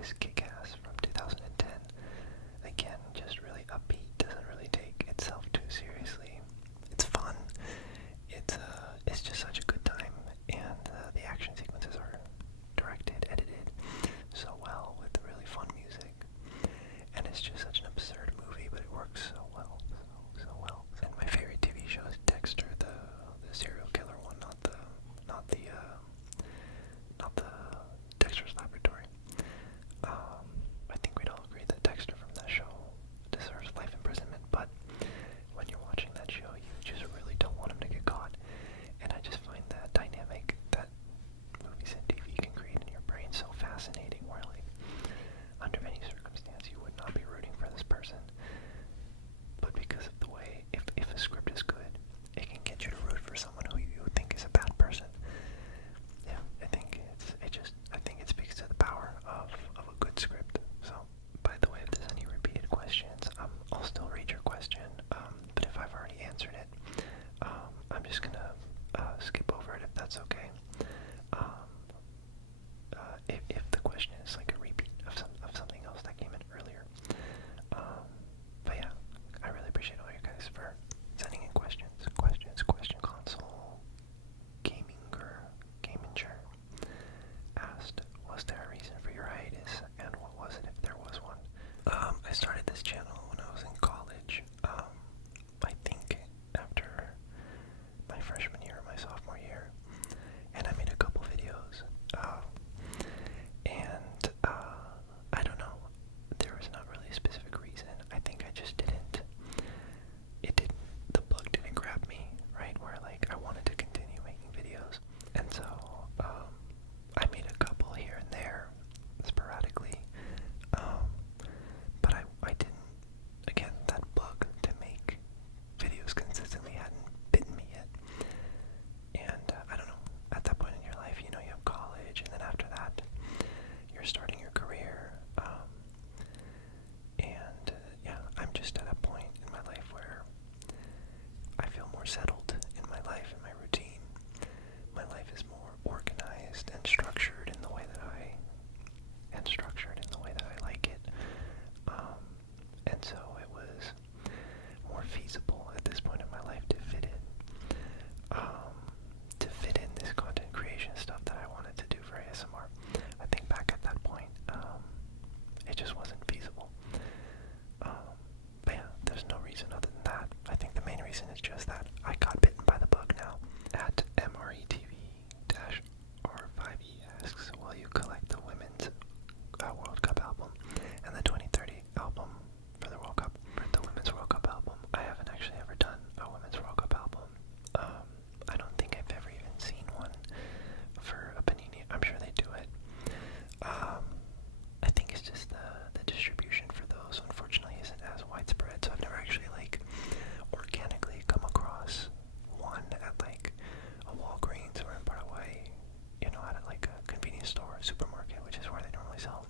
is Kick-Ass from 2010. Again, just really upbeat, doesn't really take itself too seriously. It's fun. It's just such a good time, and the action sequences are directed, edited so well with really fun music. And it's just such an absurd movie, but it works so well, so well. And my favorite TV show is Dexter, the serial killer one, not the Dexter's Laboratory. I think we'd all agree that Dexter from that show deserves life imprisonment, but when you're watching that show, you just really don't want him to get caught. And I just find that dynamic that movies and TV can create in your brain so fascinating, where like, under any circumstance, you would not be rooting for this person. But because of the way, if a script is good, it can get you to root for someone who you think is a bad person. Yeah, I think it speaks to the power of a good script. So, by the way, if there's any repeated questions, I'll still read your question. But if I've already answered it, I'm just gonna skip over it if that's okay. If the question is like a repeat of something else that came in earlier. But yeah, I really appreciate all you guys for sending in questions. Question console Gaminger asked, was there a reason for your hiatus, and what was it if there was one? I started this channel when I was in college. I think after my freshman year or my sophomore year, and I made a couple videos. I don't know. There was not really a specific reason. I think I just didn't. The bug didn't grab me, right? Where like I wanted to continue making videos, and so I made a couple here and there, sporadically. But I didn't. Again, that bug to make videos consistently hadn't bitten me yet. And I don't know. At that point in your life, you know, you have college, and then after that, you're starting your career. Yeah, I'm just at a point in my life where I feel more settled in my life and my routine. My life is more organized and structured in the way that I like it. And so it was more feasible at this point in my life to fit in this content creation stuff that I wanted to do for ASMR. I think back at that point, it just wasn't feasible. But yeah, there's no reason other than that. I think the main reason is just that I got bitten by the bug now. At MRETV-R5E asks, will you collect the Women's World Cup album and the 2030 album for the World Cup? For the Women's World Cup album, I haven't actually ever done a Women's World Cup album. I don't think I've ever even seen one for a Panini. I'm sure they do it. I think it's just the distribution for those, unfortunately, isn't as widespread, so I've never actually, like, organically come across one at, like, a Walgreens or in Paraguay, you know, at, like, a convenience store or supermarket, which is where they normally sell.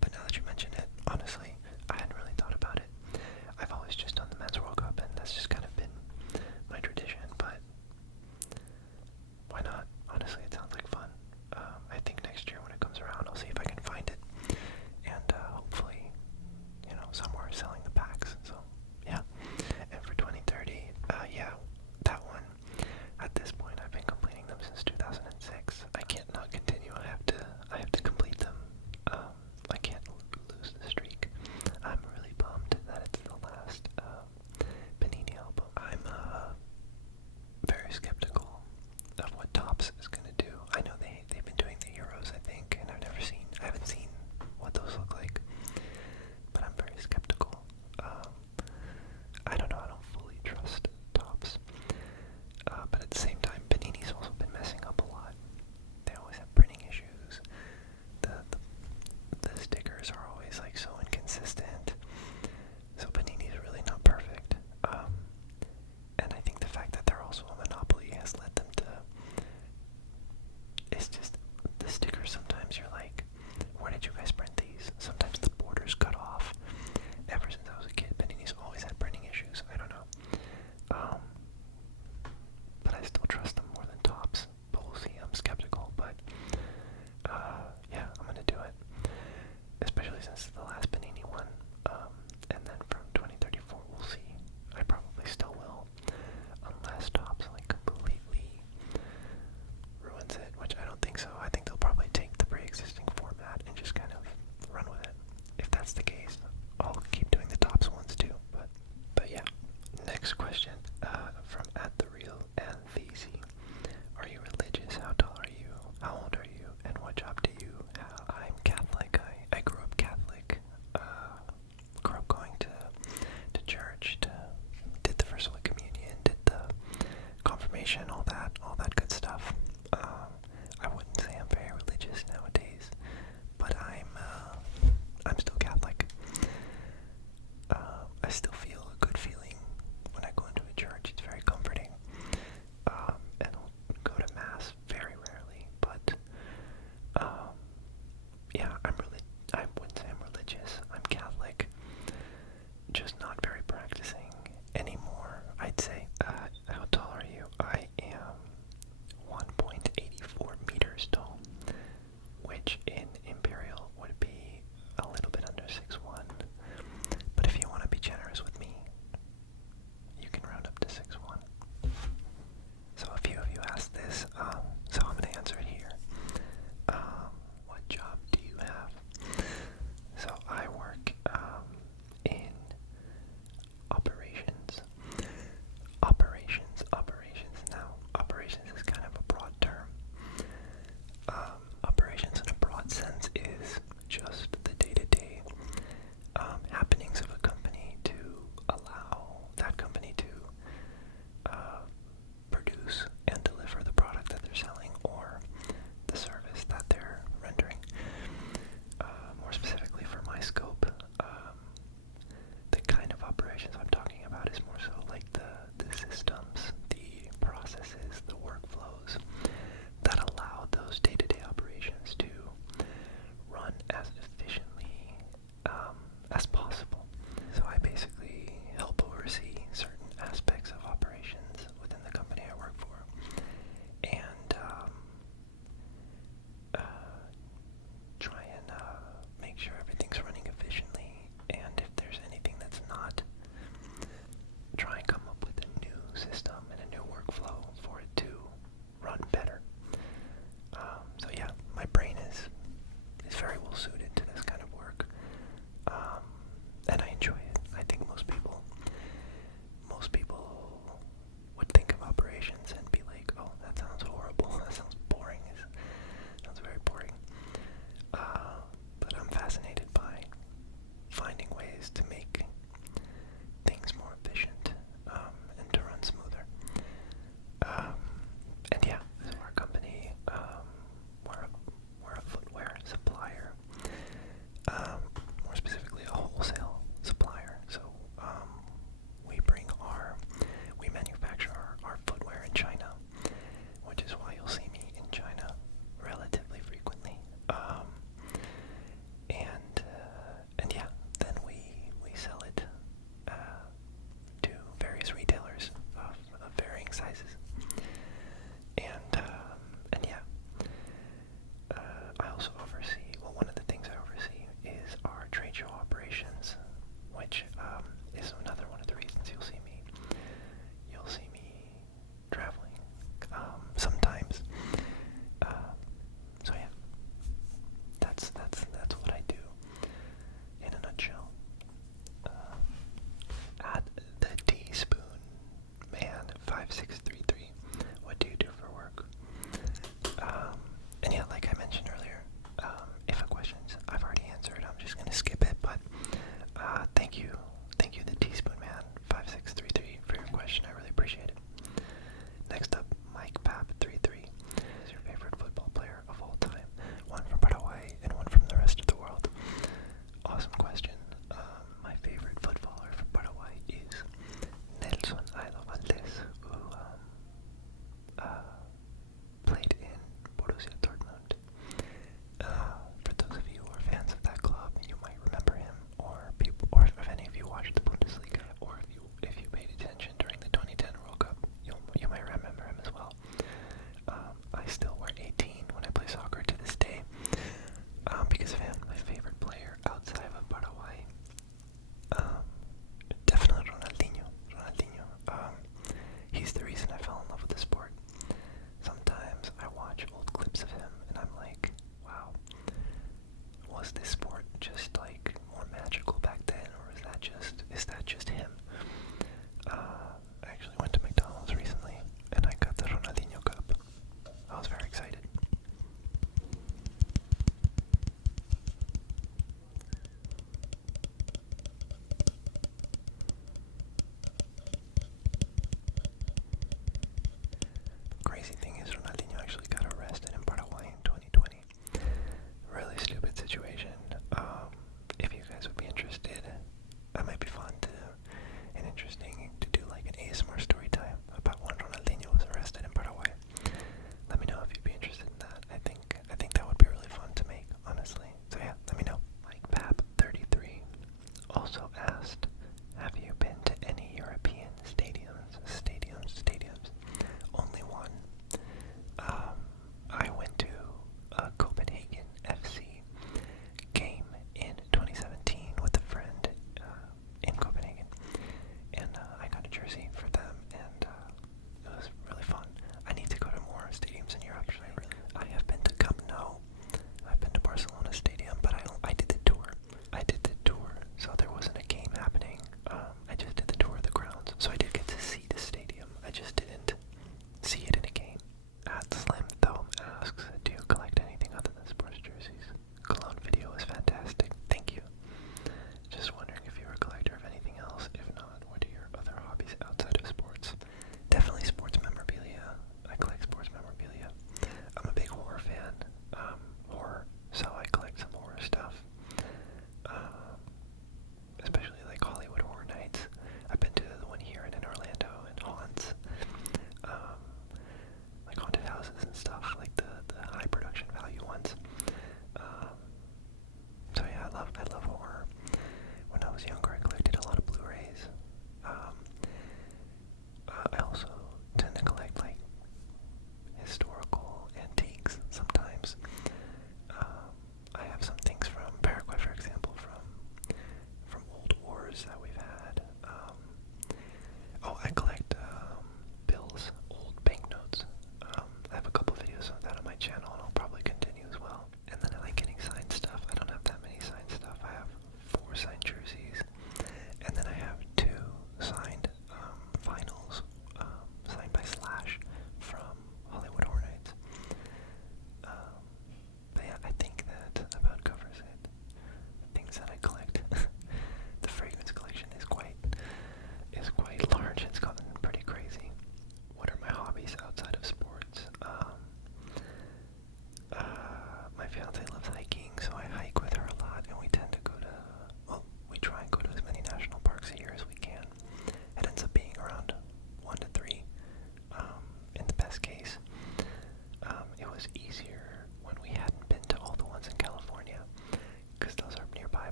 But now that you mention it, honestly, I hadn't really thought about it. I've always just done the Men's World Cup, and that's just kind of been my tradition, but why not? Honestly, it sounds like fun. I think next year when it comes around, I'll see if I can find it, and hopefully, you know, somewhere selling the packs. So yeah. And for 2030, yeah, that one. At this point, I've been completing them since 2006. I can't not continue. I have to complete them. I can't lose the streak. I'm really bummed that it's the last Panini album. I'm very skeptical of what Topps is gonna do. I know they've been doing the Euros, I think, and I haven't seen what those look like. But I'm very skeptical. I don't know. I don't fully trust Topps. But at the same time, Panini's also been messing up a lot. They always have printing issues. The stickers are always like so inconsistent. So Panini's really not perfect. And I think the fact that they're also a monopoly has led them to. It's just the stickers. Sometimes you're like, where did you guys print these? Sometimes the borders cut off. Ever since I was a kid, Panini's always had printing issues. I don't know. But I still trust them more than Topps. But we'll see. I'm skeptical, but yeah, I'm gonna do it.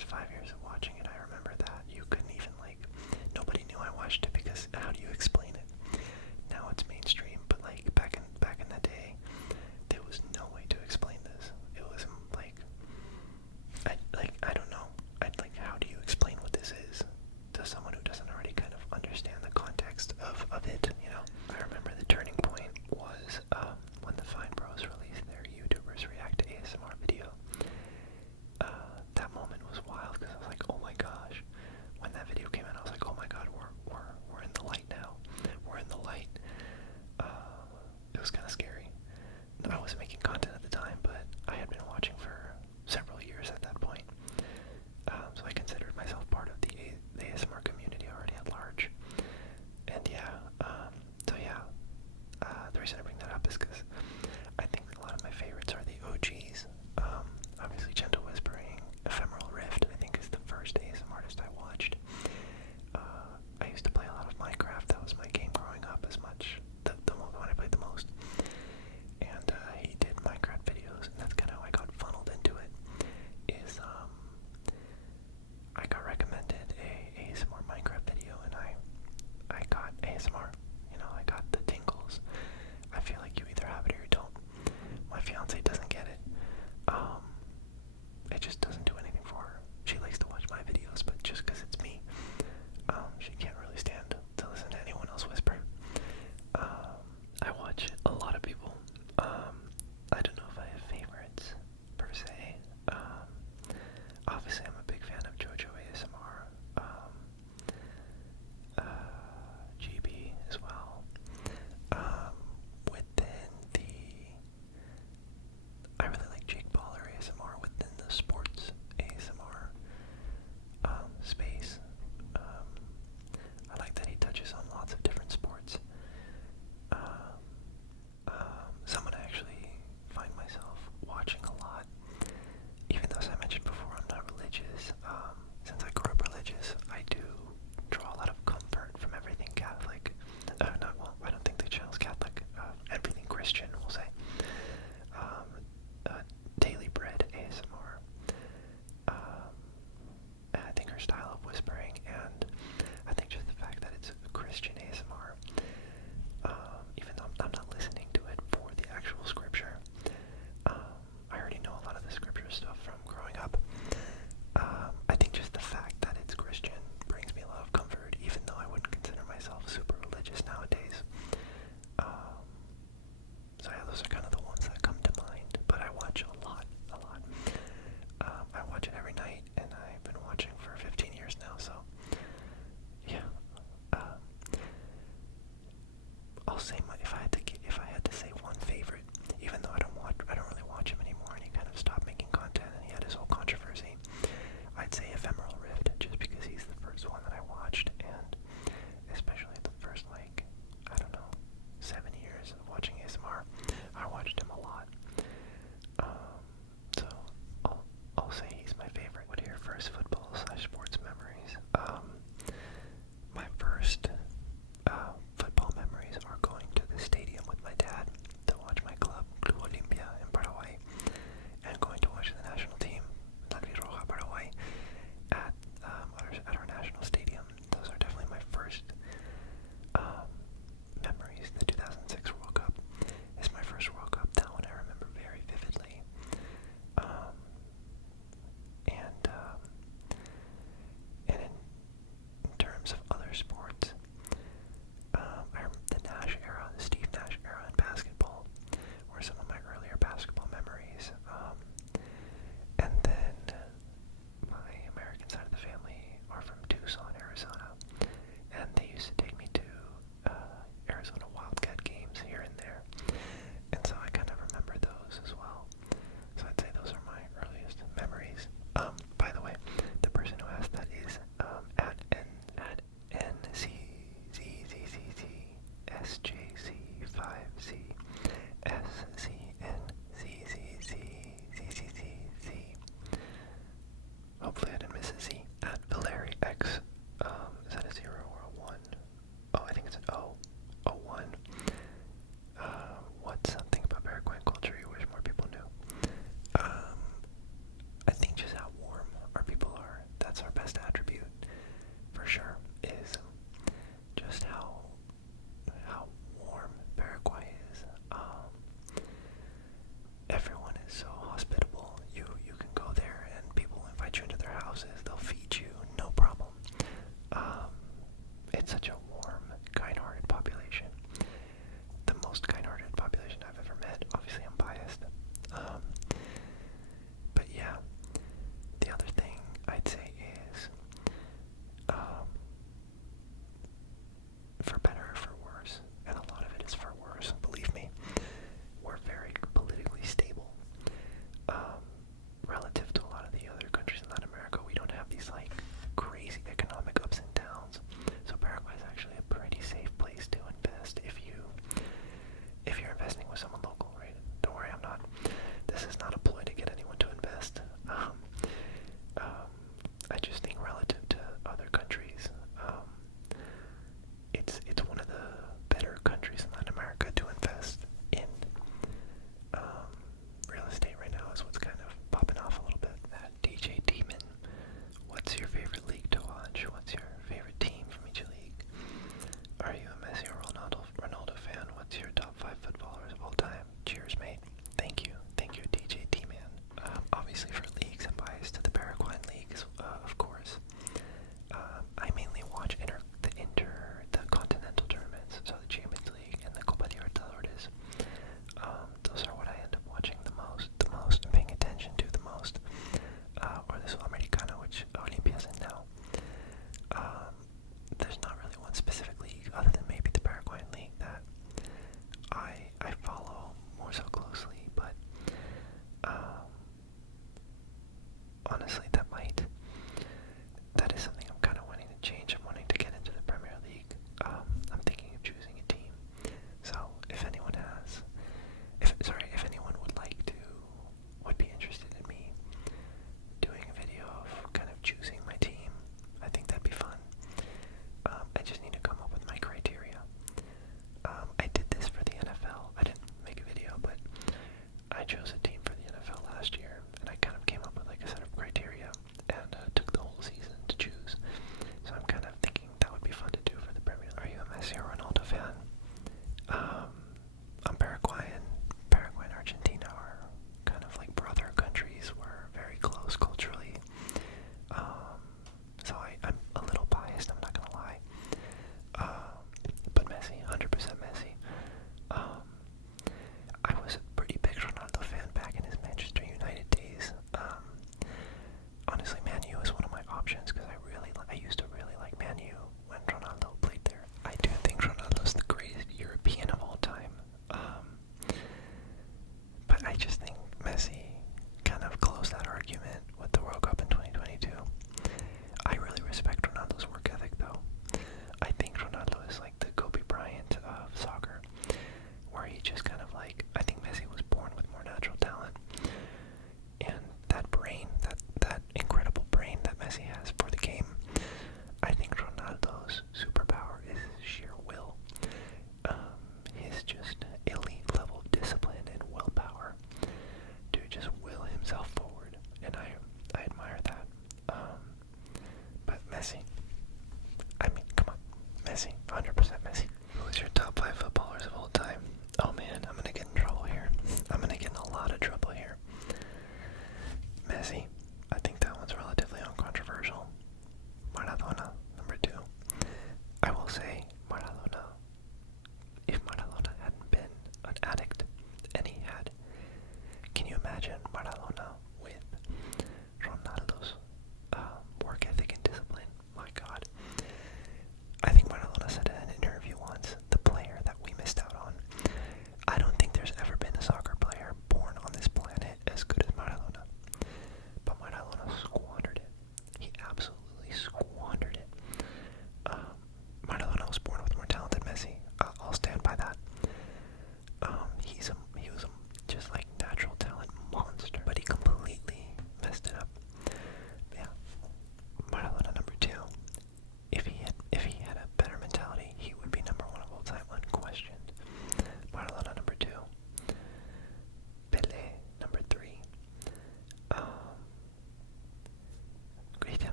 first 5 years of watching it, I remember that you couldn't even like, nobody knew I watched it because how do you explain it? Now it's mainstream, but like back in the day, there was no way to explain this. It was I don't know. How do you explain what this is to someone who doesn't already kind of understand the context of it? You know, I remember the turning point was when the Fine Bros released their YouTubers React to ASMR video. That moment was wild because I was like, oh my god.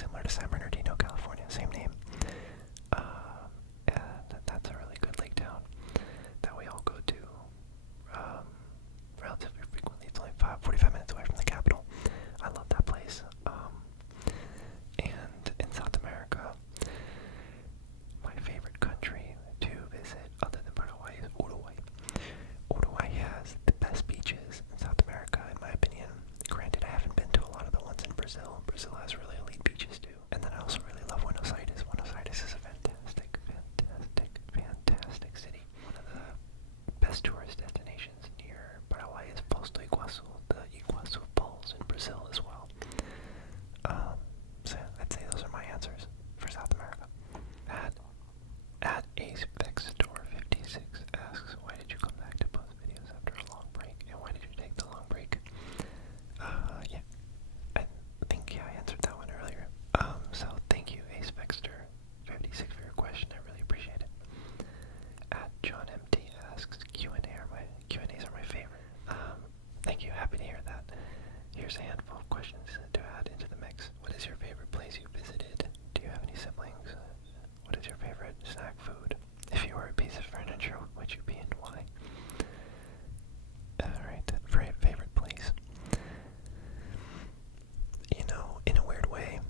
similar to San Bernardino, California, same name. And that's a really good lake town that we all go to relatively frequently. It's only 45 minutes away from the capital. I love that place. And in South America, my favorite country to visit, other than Paraguay, is Uruguay. Uruguay has the best beaches in South America, in my opinion. Granted, I haven't been to a lot of the ones in Brazil. Brazil has really elite beaches too. And then I also really love Buenos Aires. Buenos Aires is a fantastic, fantastic, fantastic city. One of the best tourist destinations near Paraguay is Posto Iguazu, the Iguazu Falls in Brazil as well. So I'd say those are my answers for South America. At AceVexStore56 asks, why did you come back to post videos after a long break? And why did you take the long break? Yeah. I think, I answered that one earlier. So thank you, AceVexStore56, for your question. I really appreciate it. At JohnMT asks, Q&As are my favorite. Thank you. Happy to hear that. Here's a handful of questions to add into the mix. What is your favorite place you visited? Do you have any siblings? What is your favorite snack food? If you were a piece of furniture, what would you be and why? Alright, favorite place. You know, in a weird way,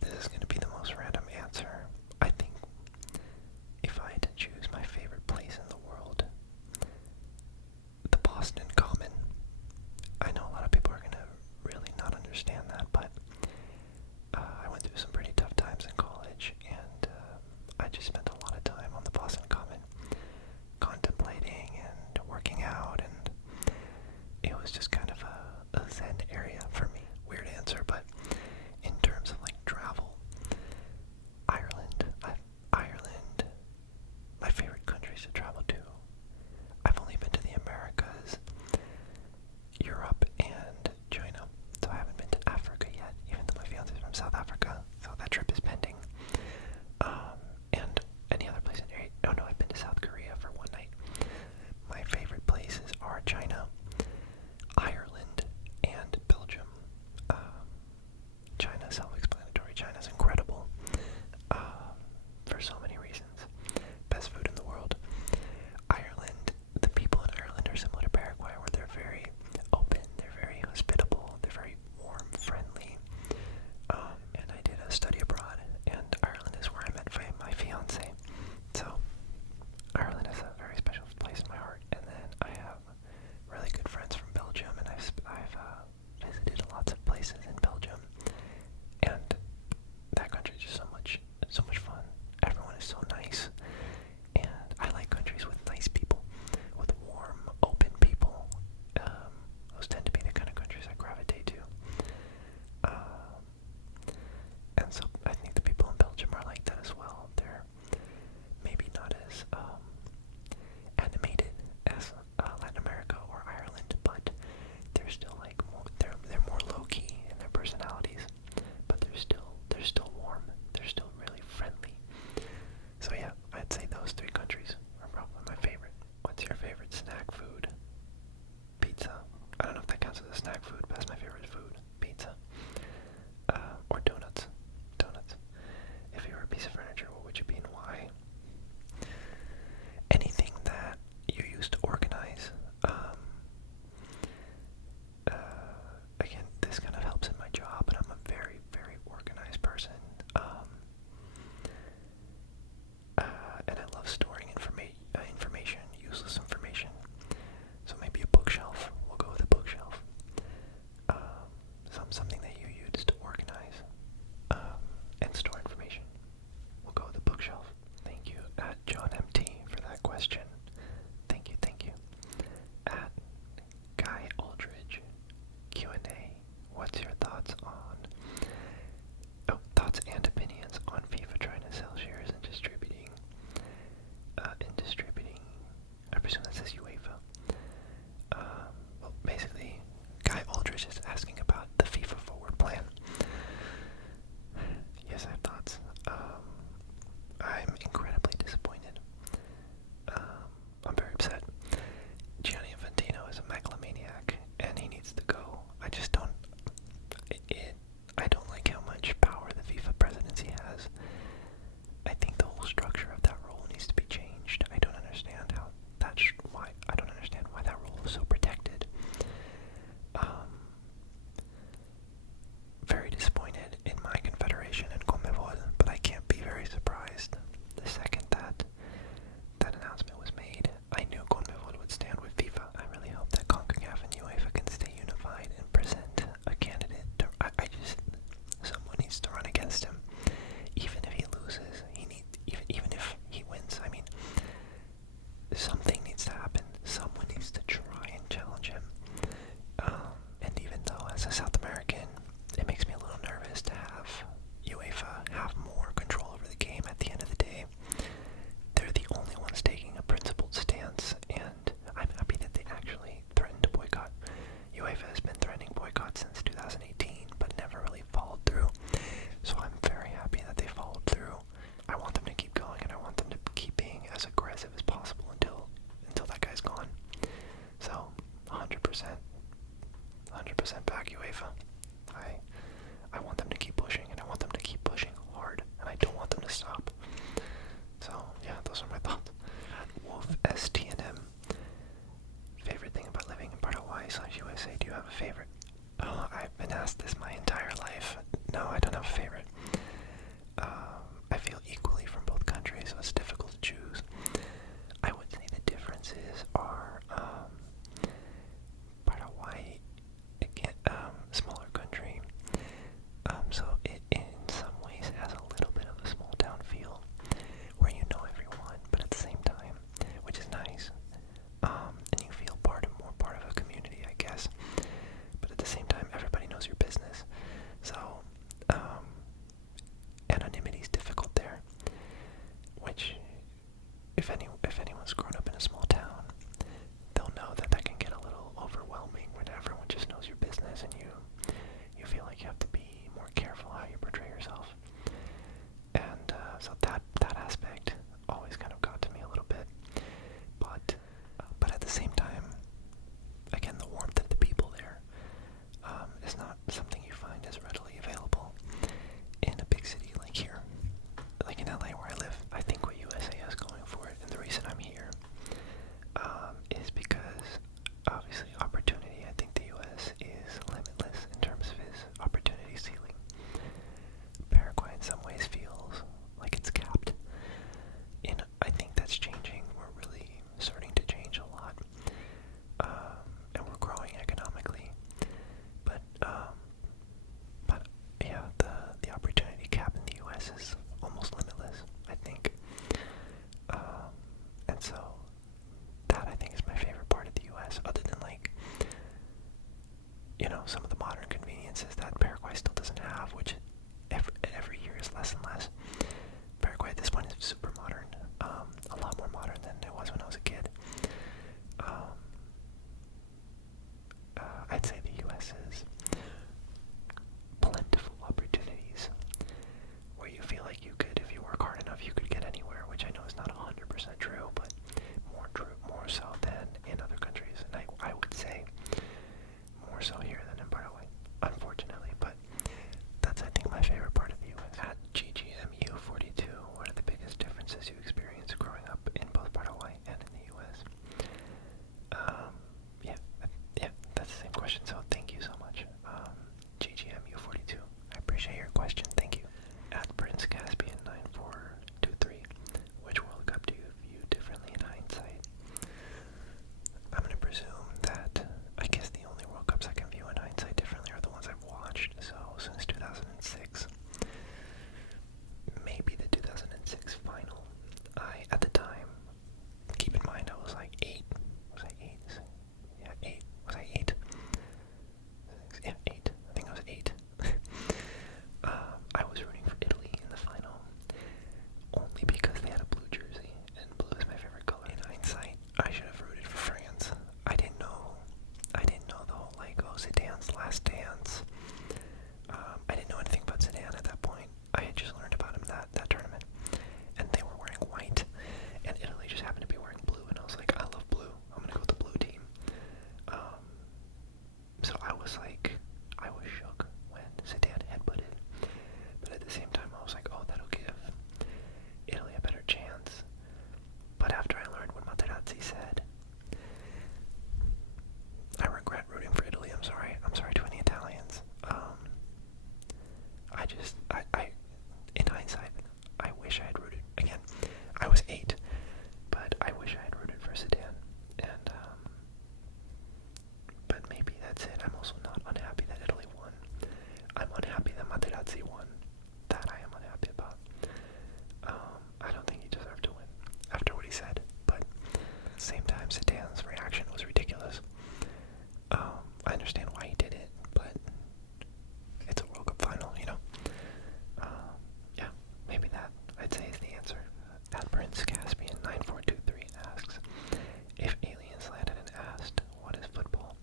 this is going to be the most random answer. I think if I had to choose my favorite place in the world, the Boston Common. I know a lot of people are going to really not understand that, but I went through some pretty tough times in college, and I just spent a lot of time on the Boston Common contemplating and working out, and it was just kind of a zen area for me. Weird answer, but in terms of like travel, Ireland, my favorite countries to travel to. I've only been to the Americas, Europe, and China, so I haven't been to Africa yet, even though my fiance is from South Africa, so that trip is pending. And any other place in area? Oh no, I've been to South Korea for one night. My favorite places are China, Ireland, and Belgium. China, self-explanatory. China's incredible for so many reasons. Best food in the world. Ireland, the people in Ireland are similar to Paraguay, where they're very open, they're very hospitable, they're very warm, friendly. And I did a study abroad, and Ireland is where I met my fiance. So Ireland is a very special place in my heart. And then I have really good friends from Belgium, and I've visited lots of places in Belgium, and that country is just so much fun. Everyone is so nice, and I like countries with nice people, with warm, open people. Those tend to be the kind of countries I gravitate to. And so I think the people in Belgium are like that as well. They're maybe not as animated as Latin America or Ireland, but they're still like they're more low key in their personalities, but they're still warm. They're still really friendly. So yeah, I'd say those three countries are probably my favorite. What's your favorite snack food? Pizza. I don't know if that counts as a snack food, but that's my favorite food. Pizza. Or donuts. Donuts. If you were a piece of furniture, what would you be and why? Anything that you use to organize. Again, this kind of helps in my job, and I'm a very, very organized person. And I love storing information, useless information. So maybe a bookshelf. We'll go with a bookshelf. Something that you use to organize and store information. We'll go with a bookshelf. Thank you at JohnMT for that question. Thank you. At Guy Aldridge Q&A. What's your thoughts and opinions on FIFA trying to sell shares and distributing? I presume that says UEFA. Well, basically, Guy Aldridge is asking about the FIFA forward plan. Yes, I have thoughts. I'm incredibly disappointed. I'm very upset. Gianni Infantino is a megalomaniac, and he needs to go. I just don't. I don't like how much power the if anyone's grown up in a small town, they'll know that that can get a little overwhelming when everyone just knows your business and you feel like you have to be more careful how you portray yourself. And so that aspect always kind of got to me a little bit. But at the same time, again, the warmth of the people there is not something you find as readily available in a big city like here, like in LA where I live. I think what USA is going for it, and the reason I'm here is because obviously opportunity. I think the US is limitless in terms of its opportunity ceiling. Paraguay in some ways feels like it's capped. And I think that's changing. We're really starting to change a lot. And we're growing economically. But yeah, the opportunity cap in the US is almost limitless, I think. And so that I think is my favorite part of the US, other than like, some of the modern conveniences that Paraguay still doesn't have, which every year is less and less. Paraguay at this point is super modern, a lot more modern than it was when I was a kid. I'd say the US is plentiful opportunities where you feel like you could, if you work hard enough, you could get anywhere, which I know is not 100% true, but more so than in other countries. And I would say more so here than in Paraguay, unfortunately. But that's, I think, my favorite part of the US. At GGMU 42, what are the biggest differences you experienced growing up in both Paraguay and in the US? Yeah, that's the same question, so thank you so much. GGMU 42, I appreciate your question, thank you. At Prince Caspian 9423, which World Cup do you view differently in hindsight? I'm going to presume that, I guess the only World Cups I can view in hindsight differently are the ones I've watched. So since 2006, maybe the 2006 final. At the time, keep in mind I was like 8. Was I 8? Yeah, 8. Was I 8? Yeah, 8. I think I was 8. I was rooting for Italy in the final, only because they had a blue jersey, and blue is my favorite color. In hindsight, I should have rooted for France. I didn't know the whole, like, Zidane's last dance. I didn't know anything about Zidane at that point. I had just learned about him that tournament, and they were wearing white, and Italy just happened to be wearing blue, and I was like, I love blue. I'm gonna go with the blue team. So I was shook when Zidane headbutted, but at the same time I was like, oh, that'll give Italy a better chance. But after I learned what Materazzi said, I regret rooting for Italy. I'm sorry to any Italians. In hindsight, I wish I had rooted, again, I was 8, but I wish I had rooted for Zidane, and, but maybe that's it. I'm also not unhappy that Italy won. I'm unhappy that Materazzi won. That I am unhappy about. I don't think he deserved to win after what he said, but at the same time, Zidane's reaction was ridiculous. I understand why he did it, but it's a World Cup final, yeah, maybe that, I'd say, is the answer. At Prince Caspian 9423 asks, if aliens landed and asked, what is football?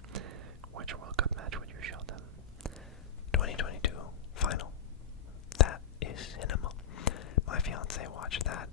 Which World Cup match would you show them? 2022 final. That is cinema. My fiance watched that